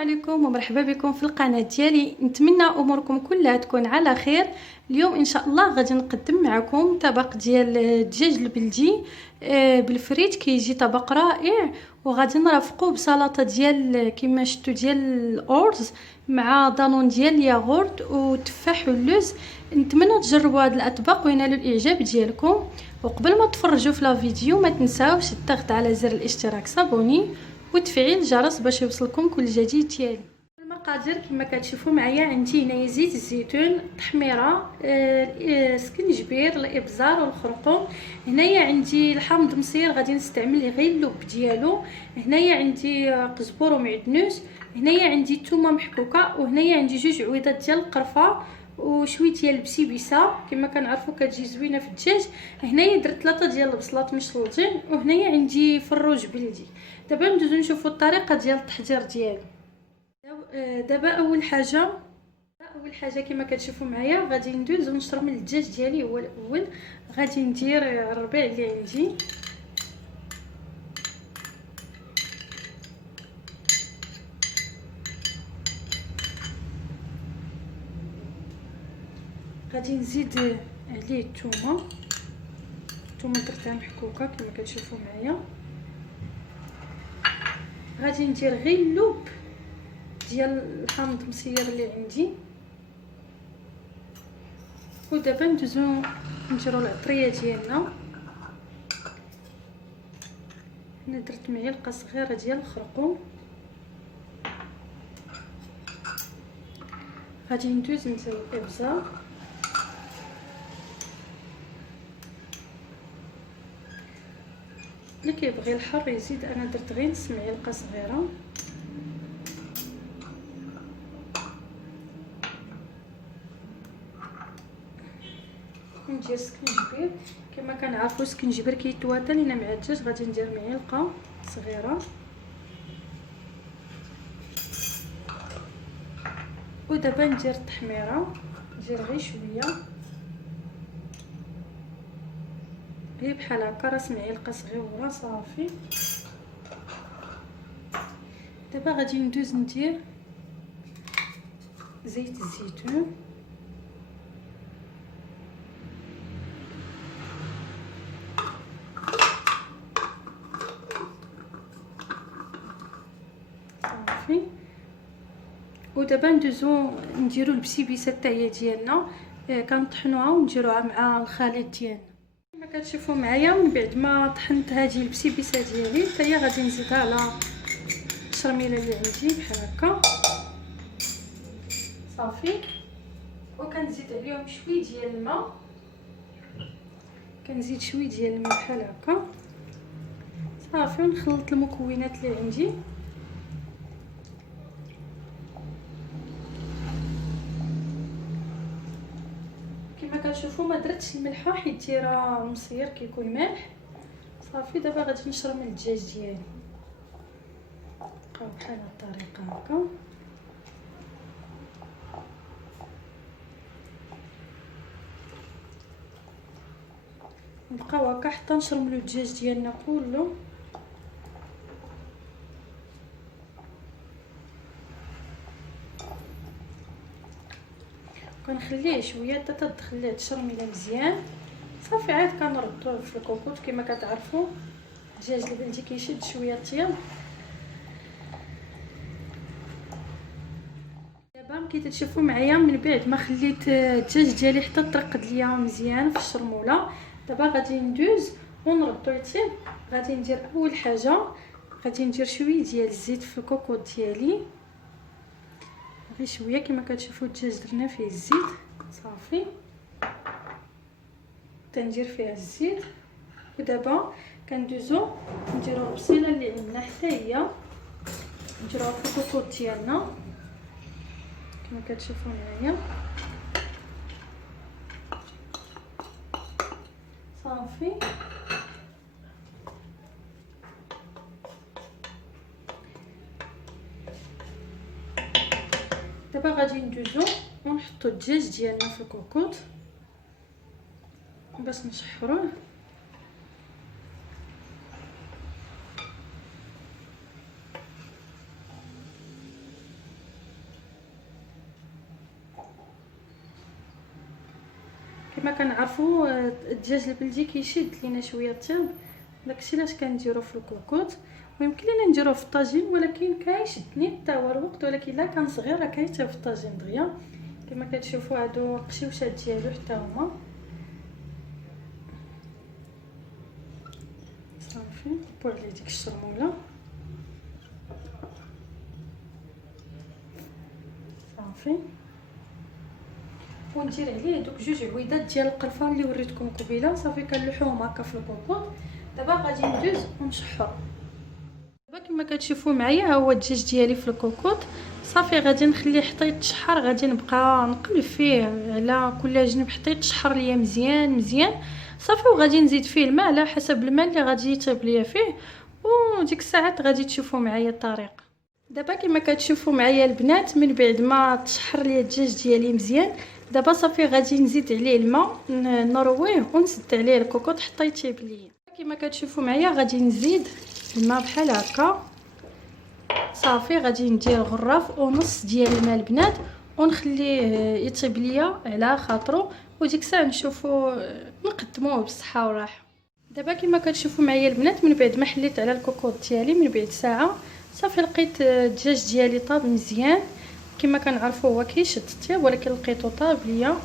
عليكم ومرحبا بكم في القناه ديالي. نتمنى اموركم كلها تكون على خير. اليوم ان شاء الله غادي نقدم معكم طبق ديال الدجاج البلدي بالفريت، كيجي طبق رائع، وغادي نرافقوه بسلطه ديال كما شفتوا ديال الارز مع دانون ديال الياغورت وتفاح واللوز. نتمنى تجربوا هذه الاطباق وينالوا الاعجاب ديالكم. وقبل ما تفرجوا في الفيديو ما تنساوش الضغط على زر الاشتراك صابوني وتفعيل الجرس باش يوصلكم كل جديد ديالي. المقادير كما كتشوفوا معايا عندي هنايا زيت الزيتون، تحميره، سكنجبير، الابزار والخرقوم. هنايا عندي الحامض مصير غادي نستعمل غير اللب ديالو. هنايا عندي قزبر ومعدنوس. هنايا عندي الثومه محكوكه، وهنايا عندي 2 عويضات ديال القرفه وشويه ديال البسيبيسه كما كنعرفوا كتجي زوينه في الدجاج. هنايا درت 3 ديال البصلات مشلوطين، وهنايا عندي فروج بلدي. دابا ندوزو نشوفوا الطريقه ديال التحضير ديالو. دابا اول حاجه كما كتشوفوا معايا غادي ندوز ونشرب من الدجاج ديالي. هو الاول غادي ندير الربيع اللي عندي، غادي نزيد عليه الثومه درتها محكوكه كما كتشوفوا معايا. غادي ندير غير اللب ديال الحامض مسير اللي عندي. ودابا ندوزو نديرو العطريه ديالنا. هنا درت معلقه صغيره ديال الخرقوم. غادي ندوز نزيد الابزار، اللي كيبغي الحر يزيد. انا درت غير نص معلقه صغيره. ندير سكنجبير كما كنعرفوا السكنجبير كيتواتى لينا مع الدجاج. غادي ندير معلقه صغيره. ودابا ندير التحميره، ندير غير شويه، غير بحال هكا راس معلقه صغيره صافي. دابا غادي ندوز ندير زيت الزيتون، صافي. ودابا ندوزو نديرو البسيبيسه حتى هي ديالنا، كنطحنوها ونديروها مع الخليط ديالنا كما كتشوفوا معايا. من بعد ما طحنت هذه البسيبيسه ديالي حتى هي غادي نزيدها على الشرميله اللي عندي بحال هكا صافي. وكنزيد عليهم شويه ديال الماء، كنزيد شويه ديال الماء بحال هكا صافي. ونخلط المكونات اللي عندي. كما كتشوفوا ما درتش الملحه حيت راه المصير كيكون مالح صافي. دابا غادي نشرب من الدجاج ديالي بقاو بحال هاد الطريقه هكا. نبقاو هكا حتى نشرملو الدجاج ديالنا كله. كنخليه شويه حتى تدخل ليه الشرميله مزيان صافي. عاد كنردوه في الكوكوط. كما كتعرفوا الدجاج البلدي كيشد شويه الطياب. دابا كي تشوفوا معايا من بعد ما خليت الدجاج ديالي حتى ترقد ليا مزيان في الشرموله، دابا غادي ندوز ونردو يطيب. غادي ندير اول حاجه غادي ندير شويه ديال الزيت في الكوكوط ديالي، غير شويه. كما كتشوفوا الدجاج درنا فيه الزيت صافي، تندير فيها الزيت. ودابا كندوزو نديرو البصيله اللي عندنا حتى هي نديروها في الكوكوط ديالنا كما كتشوفوا معايا صافي. دابا غادي ندوزو ونحطو الدجاج ديالنا في الكوكوط باش نشحروه. كما كنعرفوا الدجاج البلدي كيشد لينا شويه الطياب، داكشي علاش كنديرو في الكوكوط. ويمكن لينا نديروه في الطاجين، ولكن كيشدني حتى هو الوقت، ولكن الا كان صغير راه كيطيب في الطاجين دغيا. كما كتشوفوا هادو القشيوشات ديالو حتى هما صافي. نطبو عليه ديك الشرموله صافي، وندير عليه دوك جوج عويدات ديال القرفه اللي وريتكم قبيله. صافي كنلوحوهم هكا في الكوكوط. دابا غادي ندوز ونشحر. دابا كما كتشوفوا معايا ها هو الدجاج ديالي في الكوكوط. صافي غادي نخليه حتى يتشحر، غادي نبقى نقلب فيه على كل جنب حتى يتشحر ليا مزيان مزيان. صافي وغادي نزيد فيه الماء على حسب الماء اللي غادي يطيب ليا فيه، وديك الساعات غادي تشوفوا معايا الطريقه. دابا كما كتشوفوا معايا البنات، من بعد ما تشحر ليا الدجاج ديالي مزيان، دابا صافي غادي نزيد عليه الماء نرويه ونسد عليه الكوكوط حتى يطيب ليا. كما كتشوفوا معايا غادي نزيد الماء بحال هكا. صافي غادي ندير غراف ونص ديال الماء البنات ونخليه يطيب ليا على خاطرو، وديك الساعه نشوفوا نقدموه بالصحه والراحه. دابا كما كتشوفوا معايا البنات، من بعد ما حليت على الكوكوط ديالي من بعد ساعه، صافي لقيت الدجاج ديالي طاب مزيان. كما كنعرفوا هو كيشد الطياب، ولكن لقيتو طاب ليا.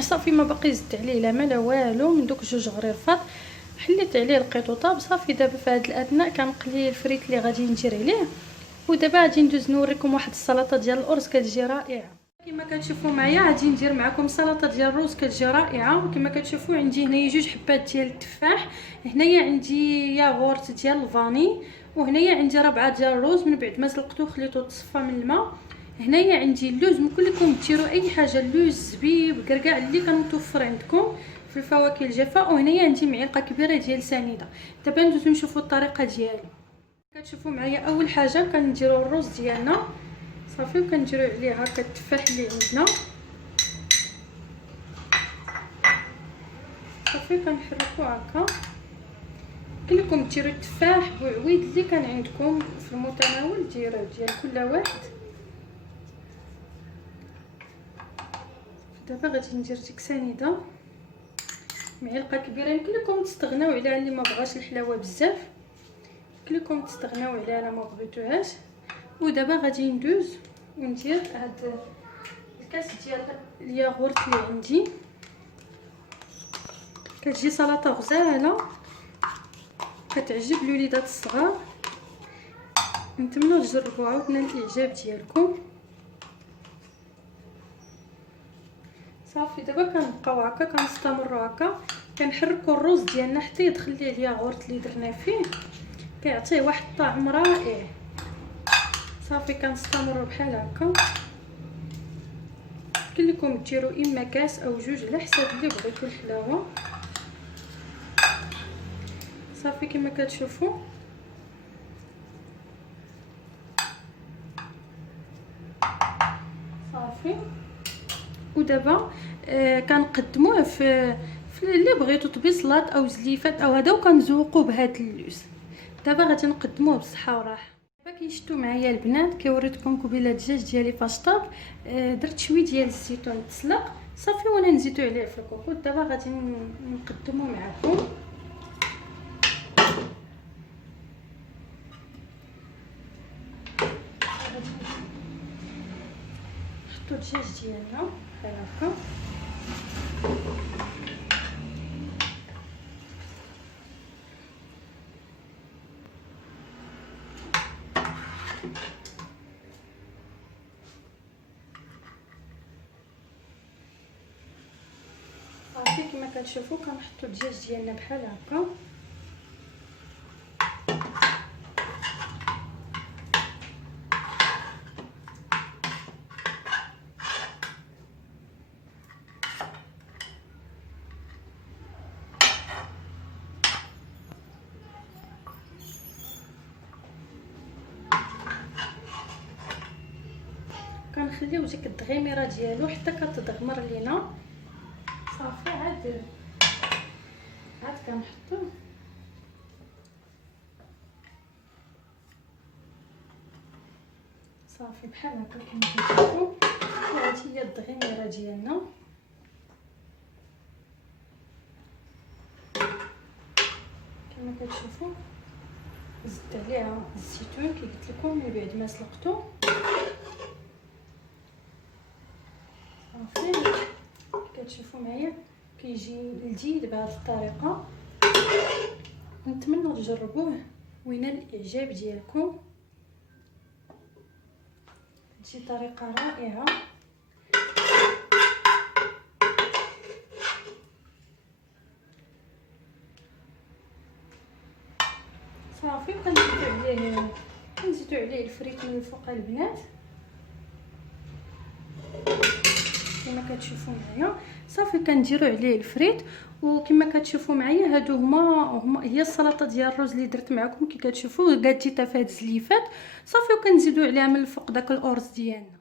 صافي ما باقي زدت عليه لا ما لا والو، من دوك جوج غريفات حليت عليه لقيتو طاب. صافي دابا في هذا الاثناء كنقلي الفريت اللي غادي ندير عليه. ودابا غادي ندوز نوريكم واحد السلطه ديال الارز كتجي رائعه. كما كتشوفوا معايا غادي ندير معكم سلطه ديال الرز كتجي رائعه. كما كتشوفوا عندي هنايا جوج حبات ديال التفاح، هنايا عندي ياغورت ديال الفاني، وهنايا عندي 4 ديال الرز من بعد ما سلقته خليته تصفى من الماء. هنايا عندي اللوز، ممكن لكم ديروا اي حاجه، اللوز، زبيب، كركاع اللي كان متوفر عندكم في الفواكه الجافه. وهنايا عندي معلقه كبيره ديال سنيده. دابا ندوزو نشوفوا الطريقه ديالو. كتشوفوا معايا اول حاجه كنديروا الرز ديالنا صافي، وكنديروا عليه هكا التفاح اللي عندنا صافي كنحركوا هكا. كلكم ديروا التفاح بعويد اللي كان عندكم في المتناول، ديروا ديال كل واحد. دابا غادي ندير ديك سنيده معلقه كبيره. يمكن لكم تستغناو عليها اللي ما بغاش الحلاوه بزاف، يمكن لكم تستغناو عليها انا ما بغيتوهاش. ودابا غادي ندوز وندير هاد الكاس ديال الياغورت اللي عندي. كتجي سلطه غزاله كتعجب الوليدات الصغار، نتمنى تجربوها وتنال الاعجاب ديالكم. صافي دابا كنبقاو هكا كنستمروا هكا كنحركوا الرز ديالنا حتى يدخل ليه الياغورت اللي درنا فيه، كيعطيه واحد الطعم رائع. صافي كنستمروا بحال هكا. يمكن لكم ديروا اما كاس او جوج على حسب اللي بغيتوا الحلاوه. صافي كما كتشوفوا صافي. ودابا كنقدموه في اللي بغيتو طبيصلات او زليفات او هذا، وكنزوقوه بهذا اللوز. دابا غادي نقدموه بالصحه والراحه. دابا كيشتو معايا البنات كيوريتكم قبيله الدجاج ديالي فاش طاب. درت شويه ديال الزيتون تسلق صافي وانا نزيدو عليه في الكوكوط. دابا غادي نقدمو معكم. نحطو الدجاج ديالنا بحال هكا. صافي كما كتشوفوا كنحطوا الدجاج ديالنا بحال هكا. كنخليو ديك الدغيميره ديالو حتى كتدغمر لينا. صافي عاد كنحطو صافي بحال هكا كما كتشوفوا. هذه هي الدغيميره ديالنا. كتشوفوا زدت عليها الزيتون كي قلت لكم من بعد ما سلقته. صافي كتشوفوا معايا كيجي لذيذ بهذه الطريقه. نتمنى تجربوه وينال الاعجاب ديالكم. هادشي طريقه رائعه. صافي كنزيدو عليه الفريت من الفوق البنات كما كتشوفوا معايا. صافي كنديروا عليه الفريت. وكما كتشوفوا معايا هادو هما هي السلطه ديال الرز اللي درت معكم. كي كتشوفوا قاديتها في هاد الزليفات. صافي وكنزيدوا عليها من الفوق داك الارز ديالنا.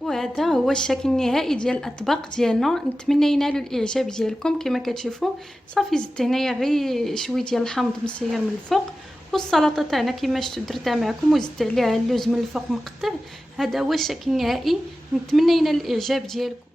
وهذا هو الشكل النهائي ديال الاطباق ديالنا. نتمنى ينالوا الاعجاب ديالكم. كما كتشوفوا صافي زدت هنايا غير شويه ديال الحامض مسير من الفوق. والسلطه تاعنا كما شفتوا درتها معكم وزدت عليها اللوز من الفوق مقطع. هذا هو الشكل النهائي. نتمنى ينال الاعجاب ديالكم.